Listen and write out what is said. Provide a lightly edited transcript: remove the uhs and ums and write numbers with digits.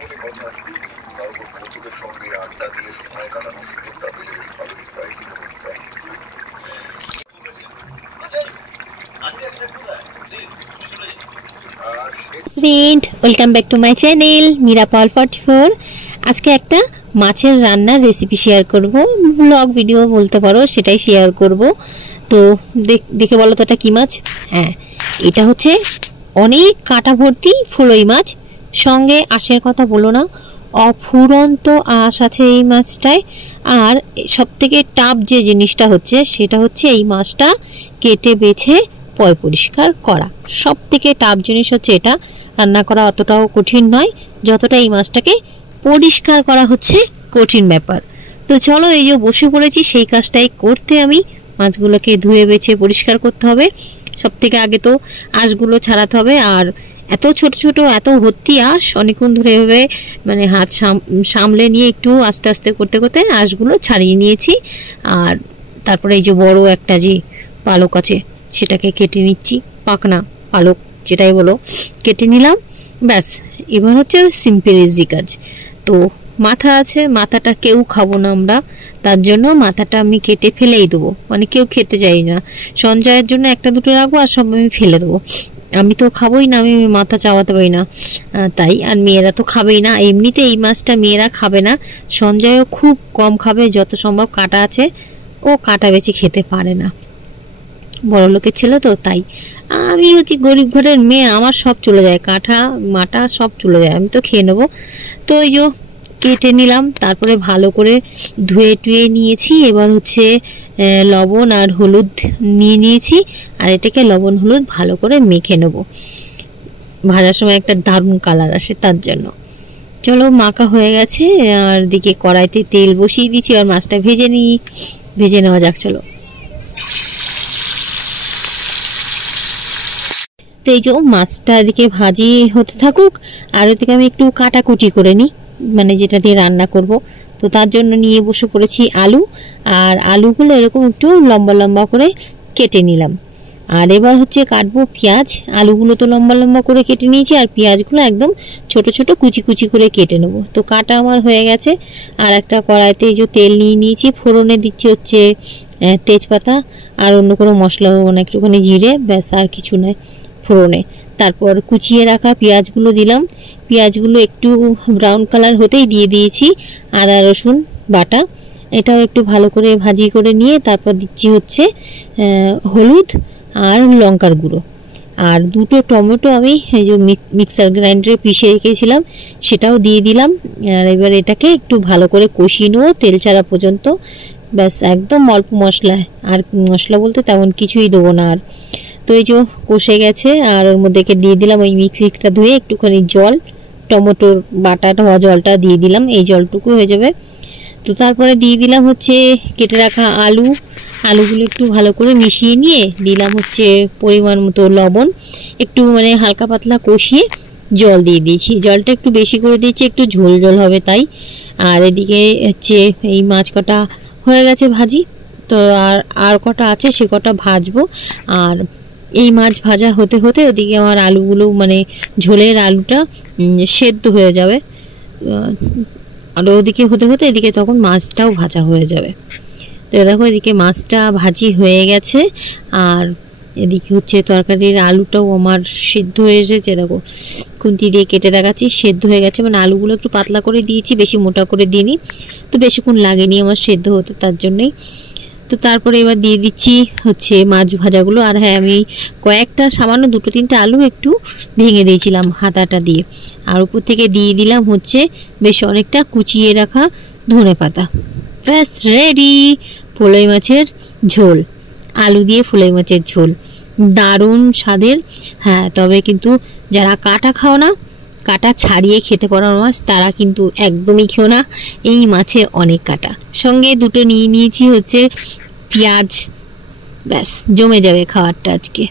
বলে কথা, তারপর বন্ধুদের সঙ্গে আড্ডা দিয়ে সময় কাটানোর সুযোগটা পেলে বেশ ভালোই হয়। কি বলুন তাই? Friend, welcome back to my channel Meera Pal 44। আজকে একটা মাছের রান্নার রেসিপি শেয়ার করব, ব্লগ ভিডিও বলতে পারো, সেটাই শেয়ার করব। তো দেখে বলো তো এটা কী মাছ? হ্যাঁ, এটা হচ্ছে অনেক কাঁটা ভর্তি ফুলই মাছ, সঙ্গে আঁশের কথা বলো না, অফুরন্ত আঁশ আছে এই মাছটায়। আর সবথেকে টাফ যে জিনিসটা হচ্ছে সেটা হচ্ছে এই মাছটা কেটে বেছে পয় পরিষ্কার করা। সব থেকে টাফ জিনিস হচ্ছে এটা। রান্না করা অতটাও কঠিন নয় যতটা এই মাছটাকে পরিষ্কার করা হচ্ছে কঠিন ব্যাপার। তো চলো, এই যে বসে পড়েছি সেই কাজটাই করতে। আমি মাছগুলোকে ধুয়ে বেছে পরিষ্কার করতে হবে। সব থেকে আগে তো আঁশগুলো ছাড়াতে হবে। আর এত ছোট ছোট এত ভর্তি আঁশ, অনেকক্ষণ ধরে এভাবে মানে হাত সামলে নিয়ে একটু আস্তে আস্তে করতে করতে আঁশগুলো ছাড়িয়ে নিয়েছি। আর তারপরে এই যে বড় একটা যে পালক আছে সেটাকে কেটে নিচ্ছি, পাকনা পালক যেটাই বলো, কেটে নিলাম। ব্যাস, এবার হচ্ছে সিম্পল ইজি কাজ। তো মাথা আছে, মাথাটা কেউ খাবো না আমরা, তার জন্য মাথাটা আমি কেটে ফেলেই দেবো। মানে কেউ খেতে চাই না, সঞ্চয়ের জন্য একটা দুটো রাখবো আর সব আমি ফেলে দেবো। আমি তো খাবোই না, আমি মাথা চাওয়াতে পারি না তাই। আর মেয়েরা তো খাবেই না, এমনিতে এই মাছটা মেয়েরা খাবে না, সঞ্জয়ও খুব কম খাবে। যত সম্ভব কাটা আছে, ও কাটা বেছে খেতে পারে না, বড় লোকের ছেলে তো তাই। আমি হচ্ছে গরিব ঘরের মেয়ে, আমার সব চলে যায়, কাঁটা মাটা সব চলে যায়, আমি তো খেয়ে নেবো। তো এই যে কেটে নিলাম, তারপরে ভালো করে ধুয়ে টুয়ে নিয়েছি। এবার হচ্ছে লবণ আর হলুদ নিয়ে নিয়েছি, আর এটাকে লবণ হলুদ ভালো করে মেখে নেব, ভাজার সময় একটা দারুণ কালার আসে তার জন্য। চলো, মাখা হয়ে গেছে, আর দিকে কড়াইতে তেল বসিয়ে দিয়েছি, আর মাছটা ভেজে নেওয়া যাক। চলো, তো এই যে মাছটা এদিকে ভাজি হতে থাকুক, আর ওদিকে আমি একটু কাটাকুটি করে নিই, মানে যেটা দিয়ে রান্না করব। তো তার জন্য নিয়ে বসে পড়েছি আলু, আর আলুগুলো এরকম একটু লম্বা লম্বা করে কেটে নিলাম। আর এবার হচ্ছে কাটবো পেঁয়াজ। আলুগুলো তো লম্বা লম্বা করে কেটে নিয়েছি, আর পেঁয়াজগুলো একদম ছোট ছোট কুচি কুচি করে কেটে নেব। তো কাটা আমার হয়ে গেছে। আর একটা কড়াইতে এই যে তেল নিয়ে নিয়েছি, ফোড়নে দিচ্ছি হচ্ছে তেজপাতা, আর অন্য কোনো মশলা দেবো না, একটুখানি জিরে, ব্যাস, আর কিছু নয় ফোড়নে। তারপর কুচিয়ে রাখা পেঁয়াজগুলো দিলাম। পেঁয়াজগুলো একটু ব্রাউন কালার হতেই দিয়ে দিয়েছি আদা রসুন বাটা, এটাও একটু ভালো করে ভাজি করে নিয়ে তারপর দিচ্ছি হচ্ছে হলুদ আর লঙ্কার গুঁড়ো। আর দুটো টমেটো আমি এই যে মিক্সার গ্রাইন্ডারে পিষে রেখেছিলাম সেটাও দিয়ে দিলাম। আর এবার এটাকে একটু ভালো করে কষিয়ে নেবো তেল ছাড়া পর্যন্ত। ব্যাস, একদম অল্প মশলা, আর মশলা বলতে তেমন কিছুই দেবো না। আর তো এই যে কষে গেছে, আর ওর মধ্যে দিয়ে দিলাম ওই মিক্সিটা ধুয়ে একটুখানি জল, টমেটোর বাটাটা হওয়া জলটা দিয়ে দিলাম, এই জলটুকু হয়ে যাবে। তো তারপরে দিয়ে দিলাম হচ্ছে কেটে রাখা আলুগুলো একটু ভালো করে মিশিয়ে নিয়ে দিলাম হচ্ছে পরিমাণ মতো লবণ, একটু মানে হালকা পাতলা কষিয়ে জল দিয়ে দিয়েছি। জলটা একটু বেশি করে দিয়েছি, একটু ঝোল ঝোল হবে তাই। আর এদিকে হচ্ছে এই মাছ কটা হয়ে গেছে ভাজি, তো আর কটা আছে সে কটা ভাজবো। আর এই মাছ ভাজা হতে হতে ওদিকে আমার আলুগুলো মানে ঝোলের আলুটা সেদ্ধ হয়ে যাবে, আর ওদিকে হতে হতে এদিকে তখন মাছটাও ভাজা হয়ে যাবে। তো দেখো, এদিকে মাছটা ভাজি হয়ে গেছে, আর এদিকে হচ্ছে তরকারির আলুটাও আমার সেদ্ধ হয়ে এসেছে। দেখো, খুন্তি দিয়ে কেটে দেখাচ্ছি, সেদ্ধ হয়ে গেছে। মানে আলুগুলো একটু পাতলা করে দিয়েছি, বেশি মোটা করে দিইনি, তো বেশিক্ষণ লাগেনি আমার সেদ্ধ হতে, তার জন্যই। তো তারপরে এবার দিয়ে দিচ্ছি হচ্ছে মাছ ভাজাগুলো। আর হ্যাঁ, আমি কয়েকটা সামান্য দুটো তিনটে আলু একটু ভেঙে দিয়েছিলাম হাতাটা দিয়ে। আর উপর থেকে দিয়ে দিলাম হচ্ছে বেশ অনেকটা কুচিয়ে রাখা ধনেপাতা। ব্যাস, রেডি ফলই মাছের ঝোল, আলু দিয়ে ফলই মাছের ঝোল, দারুণ স্বাদের। হ্যাঁ, তবে কিন্তু যারা কাটা খাও না, কাটা ছাড়িয়ে খেতে পারো মাছ, তারা কিন্তু একদমই খেও না, এই মাছে অনেক কাটা। সঙ্গে দুটো নিয়ে নিয়েছি হচ্ছে পেঁয়াজ, ব্যাস জমে যাবে খাবারটা আজকে।